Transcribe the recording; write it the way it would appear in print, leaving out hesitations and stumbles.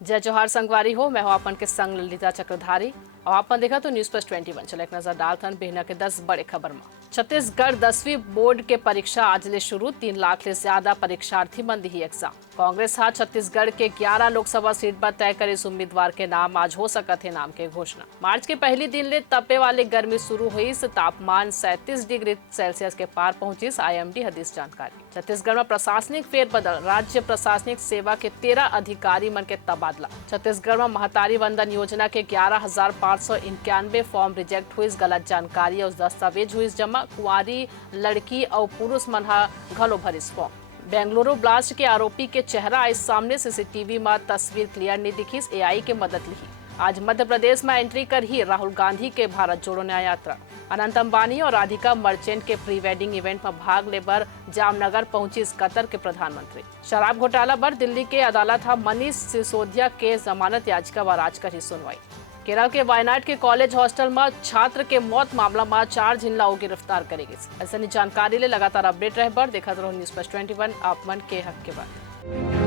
जय जोहार संगवारी हो। मैं हूं आपन के संग ललिता चक्रधारी और आपन देखा तो न्यूज प्लस 21। चले एक नजर डालथन बिहना के 10 बड़े खबर में। छत्तीसगढ़ 10वीं बोर्ड के परीक्षा आज ले शुरू। 3 लाख से ज्यादा परीक्षार्थी मन दी एग्जाम। कांग्रेस हा छत्तीसगढ़ के 11 लोकसभा सीट पर तय करे उम्मीदवार के नाम। आज हो सकत है नाम के घोषणा। मार्च के पहली दिन ले तपे वाले गर्मी शुरू हुई। तापमान 37 डिग्री सेल्सियस के पार पहुंची। IMD हदीस जानकारी। छत्तीसगढ़ में प्रशासनिक फेरबदल। राज्य प्रशासनिक सेवा के 13 अधिकारी मन के तबादला। छत्तीसगढ़ में महतारी वंदन योजना के 11,591 फॉर्म रिजेक्ट हुई। गलत जानकारी और दस्तावेज हुई जमा। कुंवारी लड़की और पुरुष मन हा घलो भरिस फॉर्म। बेंगलुरु ब्लास्ट के आरोपी के चेहरा आज सामने। CCTV में तस्वीर क्लियर नहीं दिखी। AI के मदद ली। आज मध्य प्रदेश में एंट्री कर ही राहुल गांधी के भारत जोड़ो न्याय यात्रा। अनंत अंबानी और राधिका मर्चेंट के प्री वेडिंग इवेंट में भाग लेबर जामनगर पहुंची कतर के प्रधानमंत्री। शराब घोटाला पर दिल्ली के अदालत मनीष सिसोदिया के जमानत याचिका व आज कर ही सुनवाई। केरल के वायनाड के कॉलेज हॉस्टल में छात्र के मौत मामला में 4 जिला गिरफ्तार करेगी। ऐसा जानकारी ले लगातार अपडेट रहे। देखा रहो न्यूज प्लस 21 आप मन के हक के बाद।